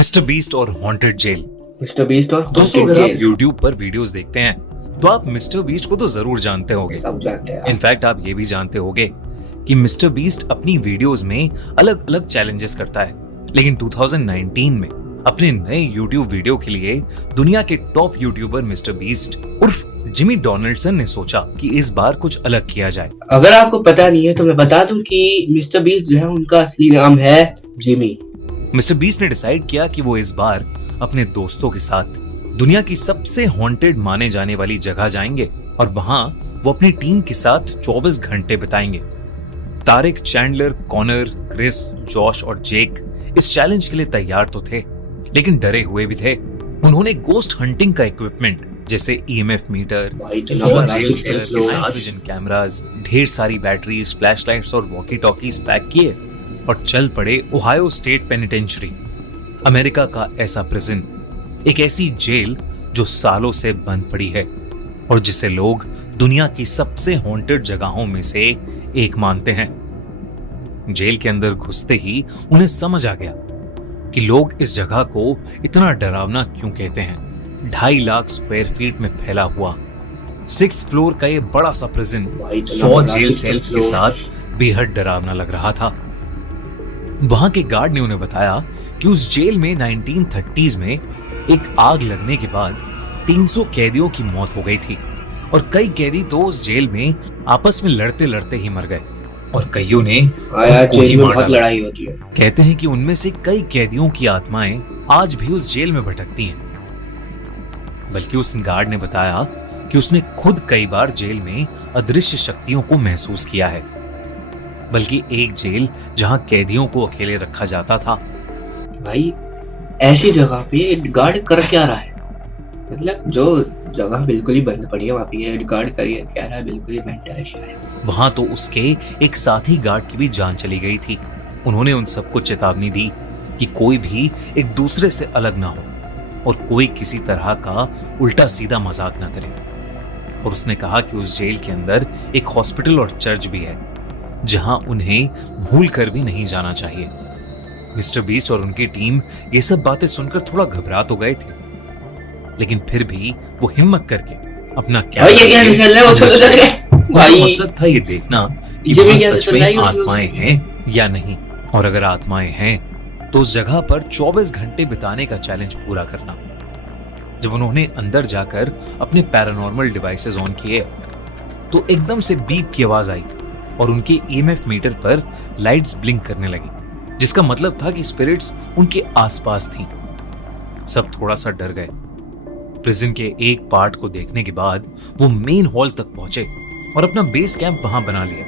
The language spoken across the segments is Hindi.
मिस्टर बीस्ट और हॉन्टेड जेल। मिस्टर बीस्ट और दोस्तों हॉन्टेड अगर आप जेल YouTube पर वीडियोस देखते हैं तो आप मिस्टर बीस्ट को तो जरूर जानते होंगे। सब जानते हैं। इनफैक्ट आप ये भी जानते होंगे कि मिस्टर बीस्ट अपनी वीडियोस में अलग अलग चैलेंजेस करता है, लेकिन 2019 में अपने नए YouTube वीडियो के लिए दुनिया के टॉप यूट्यूबर मिस्टर बीस्ट उर्फ जिमी डोनाल्डसन ने सोचा कि इस बार कुछ अलग किया जाए। अगर आपको पता नहीं है तो मैं बता दूं कि मिस्टर बीस्ट जो है उनका असली नाम है जिमी। मिस्टर बीस्ट ने डिसाइड किया कि वो इस बार अपने दोस्तों के साथ दुनिया की सबसे हॉन्टेड माने जाने वाली जगह जाएंगे और वहां वो अपनी टीम के साथ 24 घंटे बिताएंगे। Tariq, Chandler, Connor, Chris, Josh और जेक इस चैलेंज के लिए तैयार तो थे, लेकिन डरे हुए भी थे। उन्होंने गोस्ट हंटिंग का इक्विपमेंट जैसे EMF मीटर, विजन कैमरास, ढेर सारी बैटरीज, फ्लैशलाइट्स और वॉकी टॉकीज पैक किए और चल पड़े ओहायो स्टेट पेनिटेंशियरी, अमेरिका का ऐसा प्रिजन, एक ऐसी जेल जो सालों से बंद पड़ी है और जिसे लोग दुनिया की सबसे हॉन्टेड जगहों में से एक मानते हैं। जेल के अंदर घुसते ही उन्हें समझ आ गया कि लोग इस जगह को इतना डरावना क्यों कहते हैं। 2.5 लाख स्क्वायर फीट में फैला हुआ 6th फ्लोर का ये बड़ा सा प्रिजन 100 जेल सेल्स के साथ बेहद डरावना लग रहा था। वहां के गार्ड ने उन्हें बताया कि उस जेल में 1930s में एक आग लगने के बाद 300 कैदियों की मौत हो गई थी और कई कैदी तो उस जेल में आपस में लड़ते लड़ते ही मर गए और कईयों ने जेल में बहुत लड़ाई होती है। कहते हैं कि उनमें से कई कैदियों की आत्माएं आज भी उस जेल में भटकती हैं। बल्कि उस गार्ड ने बताया कि उसने खुद कई बार जेल में अदृश्य शक्तियों को महसूस किया है। बल्कि एक जेल जहां कैदियों को अकेले रखा जाता था। भाई ऐसी जगह पे गार्ड कर क्या रहा है? मतलब जो जगह बिल्कुल ही बंद पड़ी है वहां पे गार्ड कर क्या रहा है? बिल्कुल ही मेंटल है शायद। वहां तो उसके एक साथी गार्ड की भी जान चली गई थी। उन्होंने उन सबको चेतावनी दी कि कोई भी एक दूसरे से अलग ना हो और कोई किसी तरह का उल्टा सीधा मजाक ना करे। और उसने कहा कि उस जेल के अंदर एक हॉस्पिटल और चर्च भी है जहां उन्हें भूल कर भी नहीं जाना चाहिए। मिस्टर बीस्ट और उनकी टीम ये सब बातें सुनकर थोड़ा घबरा तो गए थे, लेकिन फिर भी वो हिम्मत करके अपना मकसद था ये देखना कि वहां सच में आत्माएं हैं या नहीं, और अगर आत्माएं हैं तो उस जगह पर 24 घंटे बिताने का चैलेंज पूरा करना। जब उन्होंने अंदर जाकर अपने पैरानॉर्मल डिवाइसेस ऑन किए तो एकदम से बीप की आवाज आई और उनके EMF मीटर पर लाइट्स ब्लिंक करने लगी, जिसका मतलब था कि स्पिरिट्स उनके आसपास थीं। सब थोड़ा सा डर गए। प्रिजन के एक पार्ट को देखने के बाद वो मेन हॉल तक पहुंचे और अपना बेस कैंप वहां बना लिया,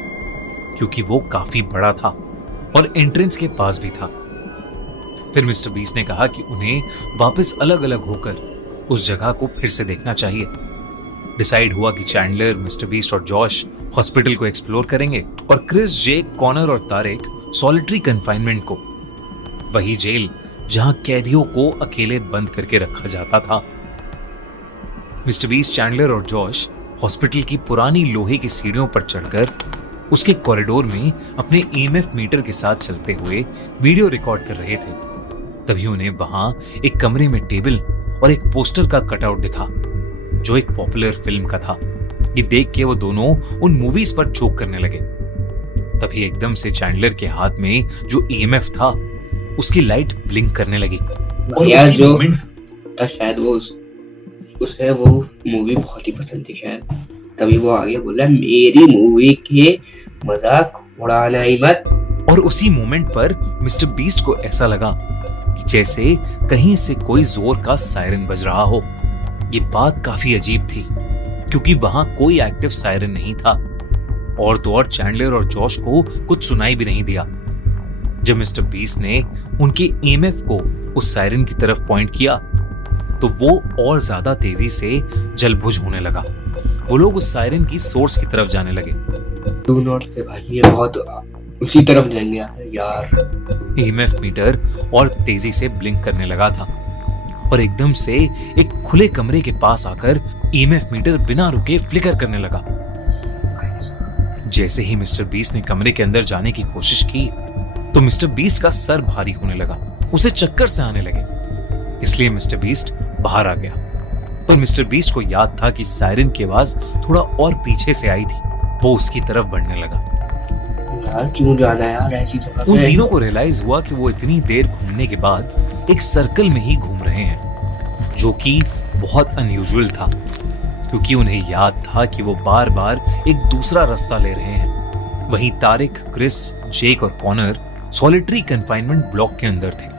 क्योंकि वो काफी बड़ा था और एंट्रेंस के पास भी था। फिर मिस्टर बीस्ट ने कहा कि उन्हें वापस अलग अलग होकर उस जगह को फिर से देखना चाहिए। डिसाइड हुआ कि चैंडलर, मिस्टर बीस्ट और जॉश हॉस्पिटल को एक्सप्लोर करेंगे और क्रिस, जेक, कॉनर और तारिक सॉलिटरी कन्फाइनमेंट को, वही जेल जहां कैदियों को अकेले बंद करके रखा जाता था। मिस्टर बीस्ट, चैंडलर और जॉश हॉस्पिटल की पुरानी लोहे की सीढ़ियों पर चढ़कर उसके कॉरिडोर में अपने EMF मीटर के साथ चलते हुए वीडियो रिकॉर्ड कर रहे थे। तभी उन्हें वहां एक कमरे में टेबल और एक पोस्टर का कटआउट दिखा जो एक पॉपुलर फिल्म का था। ये देख के वो दोनों उन मूवीज पर चोक करने लगे। तभी एकदम से चैंडलर के हाथ में जो EMF था उसकी लाइट ब्लिंक करने लगी और यार जो था शायद वो उसे वो मूवी बहुत ही पसंद थी शायद, तभी वो आगे बोला मेरी मूवी के मजाक उड़ाना ही मत। और उसी मोमेंट पर मिस्टर बीस्ट को ऐसा लगा कि जैसे कहीं से कोई जोर का सायरन बज रहा हो। ये बात काफी अजीब थी क्योंकि वहां कोई एक्टिव सायरन नहीं था और तो और चैंडलर और जॉश को कुछ सुनाई भी नहीं दिया। जब मिस्टर बीस्ट ने उनके EMF को उस सायरन की तरफ पॉइंट किया तो वो और ज्यादा तेजी से जलबुझ होने लगा। वो लोग उस सायरन की सोर्स की तरफ जाने लगे। डू नॉट से भाई ये बहुत उसी तरफ जाएंगे यार। EMF मीटर और तेजी से ब्लिंक करने लगा था और एकदम से एक खुले कमरे के पास आकर EMF मीटर बिना रुके फ्लिकर करने लगा। जैसे ही मिस्टर बीस्ट ने कमरे के अंदर जाने की कोशिश की तो मिस्टर बीस्ट का सर भारी होने लगा, उसे चक्कर से आने लगे इसलिए मिस्टर बीस्ट बाहर आ गया। पर मिस्टर बीस्ट को याद था कि सायरन की आवाज थोड़ा और पीछे से आई थी। वो उसकी तरफ बढ़ने लगा। यार क्यों जाना यार ऐसी जगह उन पे? तीनों को रियलाइज हुआ कि वो इतनी देर घूमने के बाद एक सर्कल में ही घूम रहे हैं, जो कि बहुत अनयूजुअल था, क्योंकि उन्हें याद था कि वो बार बार एक दूसरा रास्ता ले रहे हैं। वहीं तारिक, क्रिस, जेक और कॉनर सॉलिटरी कन्फाइनमेंट ब्लॉक के अंदर थे।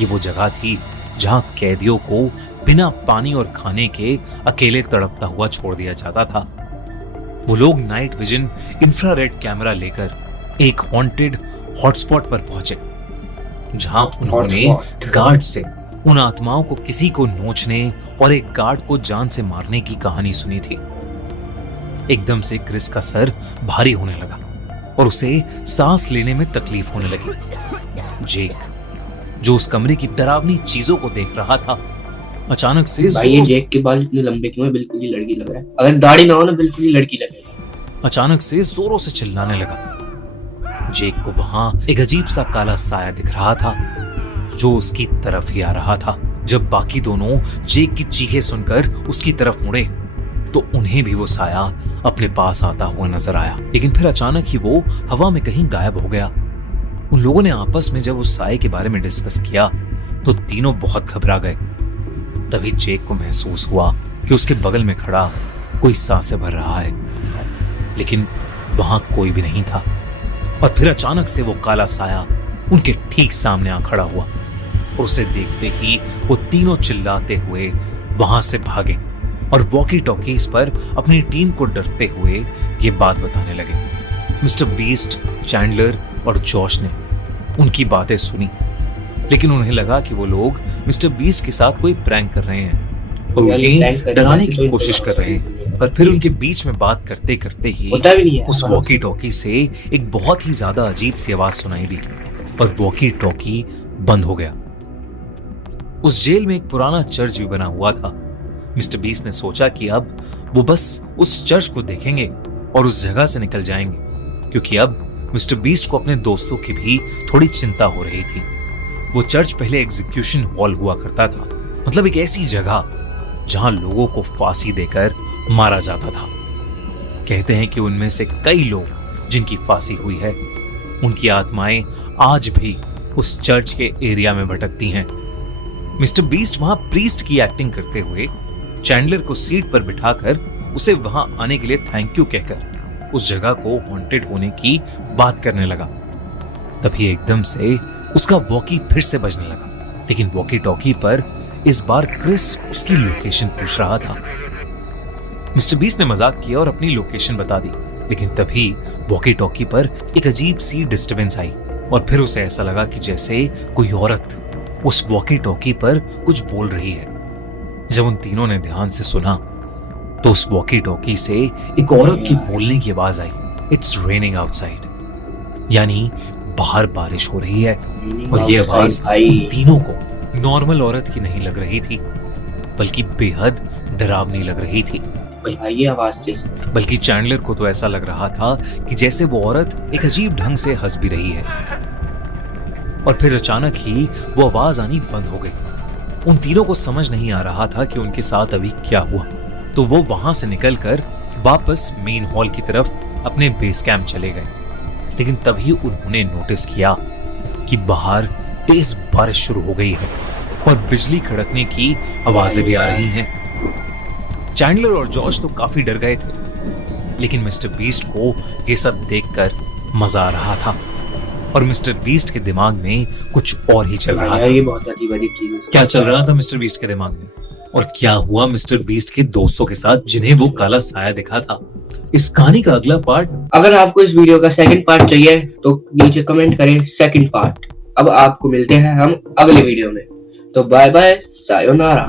ये वो जगह थी जहां कैदियों को बिना पानी और खाने के अकेले तड़पता हुआ छोड़ दिया जाता था। वो लोग नाइट विजन इंफ्रारेड कैमरा लेकर एक हॉन्टेड हॉटस्पॉट पर पहुंचे, जहां उन्होंने गार्ड से उन आत्माओं को किसी को नोचने और एक गार्ड को जान से मारने की कहानी सुनी थी। एकदम से क्रिस का सर भारी होने लगा और उसे सांस लेने में तकलीफ होने लगी। जेक, जो उस कमरे की डरावनी चीजों को देख रहा था, अचानक से भाई ये जेक के बाल इतने लंबे क्यों है? बिल्कुल ही लड़की लग रहा है। अगर दाढ़ी ना हो ना बिल्कुल ही लड़की लगे। अचानक से जोरों से चिल्लाने लगा। जेक को वहां एक अजीब सा काला साया दिख रहा था, जो उसकी तरफ ही आ रहा था। जब बाकी दोनों जेक की चीखें सुनकर उसकी तरफ मुड़े, तो उन्हें भी वो साया अपने पास आता हुआ नजर आया। लेकिन फिर अचानक ही वो हवा में कहीं गायब हो गया। उन लोगों ने आपस में जब उस साये के बारे में डिस्कस किया, तो तीनों बहुत घबरा गए। तभी जेक को महसूस हुआ कि उसके बगल में खड़ा कोई सांसें भर रहा है, लेकिन वहां कोई भी नहीं था। और फिर अचानक से वो काला साया उनके ठीक सामने आ खड़ा हुआ और उसे देखते ही वो तीनों चिल्लाते हुए वहां से भागे और वॉकी टॉकीज पर अपनी टीम को डरते हुए ये बात बताने लगे। मिस्टर बीस्ट, चैंडलर और जॉश ने उनकी बातें सुनी, लेकिन उन्हें लगा कि वो लोग मिस्टर बीस्ट के साथ कोई प्रैंक कर रहे हैं और उन्हें डराने की कोशिश कर रहे हैं। पर फिर उनके बीच में बात करते करते ही उस वॉकी टॉकी से एक बहुत ही ज्यादा अजीब सी आवाज सुनाई दी और वॉकी टॉकी बंद हो गया। उस जेल में एक पुराना चर्च भी बना हुआ था। मिस्टर बीस्ट ने सोचा कि अब वो बस उस चर्च को देखेंगे और उस जगह से निकल जाएंगे, क्योंकि अब मिस्टर बीस्ट को अपने दोस्तों की भी थोड़ी चिंता हो रही थी। वो चर्च पहले एग्जीक्यूशन हॉल हुआ करता था, मतलब एक ऐसी जगह जहां लोगों को फांसी देकर मारा जाता था। कहते हैं कि उनमें से कई लोग जिनकी फांसी हुई है, उनकी आत्माएं आज भी उस चर्च के एरिया में भटकती हैं। मिस्टर बीस्ट वहां प्रीस्ट की एक्टिंग करते हुए चैंडलर को सीट पर बिठाकर उसे वहां आने के लिए थैंक यू कहकर उस जगह को हॉन्टेड होने की बात करने लगा। तभी एकदम से उसका वॉकी फिर से बजने लगा, लेकिन वॉकी टॉकी पर इस बार क्रिस उसकी लोकेशन पूछ रहा था। मिस्टर बीस्ट ने मजाक किया और अपनी लोकेशन बता दी, लेकिन तभी वॉकी टॉकी पर एक अजीब सी डिस्टरबेंस आई और फिर उसे ऐसा लगा कि जैसे कोई औरत उस वॉकी टॉकी पर कुछ बोल रही है। जब उन तीनों ने ध्यान से सुना, तो उस वॉकी टॉकी से एक औरत की बोलने की आवाज आई, इट्स रेनिंग आउटसाइड, यानी बाहर बारिश हो रही है। और ये आवाज तीनों को नॉर्मल औरत की नहीं लग रही थी, बल्कि बेहद डरावनी लग रही थी। ये आवाज से बल्कि चैंडलर को तो ऐसा लग रहा था कि जैसे वो औरत एक अजीब ढंग से हंस भी रही है। और फिर अचानक ही वो आवाज आनी बंद हो गई। उन तीनों को समझ नहीं आ रहा था कि उनके साथ अभी क्या हुआ, तो वो वहां से निकलकर वापस मेन हॉल की तरफ अपने बेस कैंप चले गए। लेकिन तभी उन्होंने नोटिस किया कि बाहर तेज बारिश शुरू हो गई है और बिजली कड़कने की आवाजें भी आ रही हैं। चैंडलर और जॉश तो काफी डर गए थे, लेकिन मिस्टर बीस्ट को ये सब देखकर मजा आ रहा था और मिस्टर बीस्ट के दिमाग में कुछ और ही चल रहा था। ये बहुत अजीब चीज है। क्या चल रहा था मिस्टर बीस्ट के दिमाग में और क्या हुआ मिस्टर बीस्ट के दोस्तों के साथ जिन्हें वो काला साया दिखा था? इस कहानी का अगला पार्ट, अगर आपको इस वीडियो का सेकंड पार्ट चाहिए तो नीचे कमेंट करें सेकंड पार्ट। अब आपको मिलते हैं हम अगले वीडियो में, तो बाय बाय, सायोनारा।